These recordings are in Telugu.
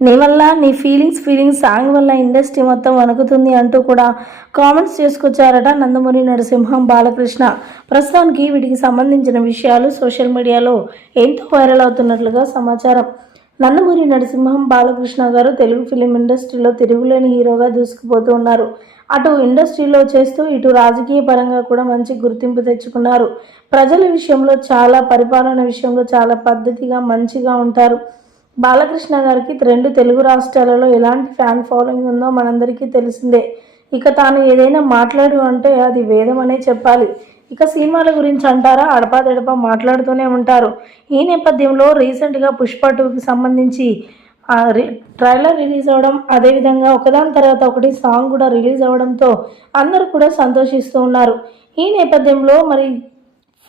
నీ వల్ల నీ ఫీలింగ్స్ ఫీలింగ్స్ సాంగ్ వల్ల ఇండస్ట్రీ మొత్తం వణుకుతుంది అంటూ కూడా కామెంట్స్ చేసుకొచ్చారట నందమూరి నరసింహం బాలకృష్ణ. ప్రస్తుతానికి వీటికి సంబంధించిన విషయాలు సోషల్ మీడియాలో ఎంతో వైరల్ అవుతున్నట్లుగా సమాచారం. నందమూరి నరసింహం బాలకృష్ణ గారు తెలుగు ఫిలిం ఇండస్ట్రీలో తిరుగులేని హీరోగా దూసుకుపోతూ ఉన్నారు. అటు ఇండస్ట్రీలో చేస్తూ ఇటు రాజకీయ పరంగా కూడా మంచి గుర్తింపు తెచ్చుకున్నారు. ప్రజల విషయంలో చాలా పరిపాలన విషయంలో చాలా పద్ధతిగా మంచిగా ఉంటారు. బాలకృష్ణ గారికి రెండు తెలుగు రాష్ట్రాలలో ఎలాంటి ఫ్యాన్ ఫాలోయింగ్ ఉందో మనందరికీ తెలిసిందే. ఇక తాను ఏదైనా మాట్లాడు అంటే అది వేదం అనే చెప్పాలి. ఇక సినిమాల గురించి అంటారా? అడపాదడపా మాట్లాడుతూనే ఉంటారు. ఈ నేపథ్యంలో రీసెంట్గా పుష్ప టూకి సంబంధించి రి- ట్రైలర్ రిలీజ్ అవ్వడం అదేవిధంగా ఒకదాని తర్వాత ఒకటి సాంగ్ కూడా రిలీజ్ అవ్వడంతో అందరూ కూడా సంతోషిస్తూ ఉన్నారు. ఈ నేపథ్యంలో మరి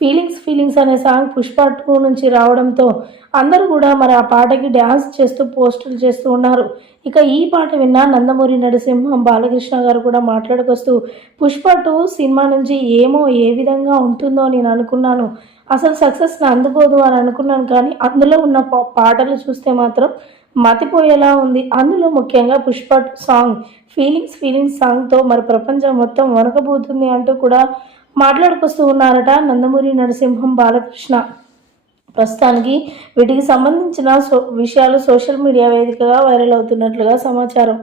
ఫీలింగ్స్ ఫీలింగ్స్ అనే సాంగ్ పుష్ప టూ నుంచి రావడంతో అందరూ కూడా మరి ఆ పాటకి డ్యాన్స్ చేస్తూ పోస్టులు చేస్తూ ఉన్నారు. ఇక ఈ పాట విన్న నందమూరి నరసింహం బాలకృష్ణ గారు కూడా మాట్లాడుకొస్తూ పుష్ప టూ సినిమా నుంచి ఏమో ఏ విధంగా ఉంటుందో నేను అనుకున్నాను. అసలు సక్సెస్ని అందుకోదు అని అనుకున్నాను కానీ అందులో ఉన్న పాటలు చూస్తే మాత్రం మతిపోయేలా ఉంది. అందులో ముఖ్యంగా Pushpa two song feelings feelings సాంగ్తో మరి ప్రపంచం మొత్తం వనకబోతుంది అంటూ కూడా మాట్లాడుకొస్తూ ఉన్నారట నందమూరి నరసింహం బాలకృష్ణ. ప్రస్తుతానికి వీటికి సంబంధించిన సో విషయాలు సోషల్ మీడియా వేదికగా వైరల్ అవుతున్నట్లుగా సమాచారం.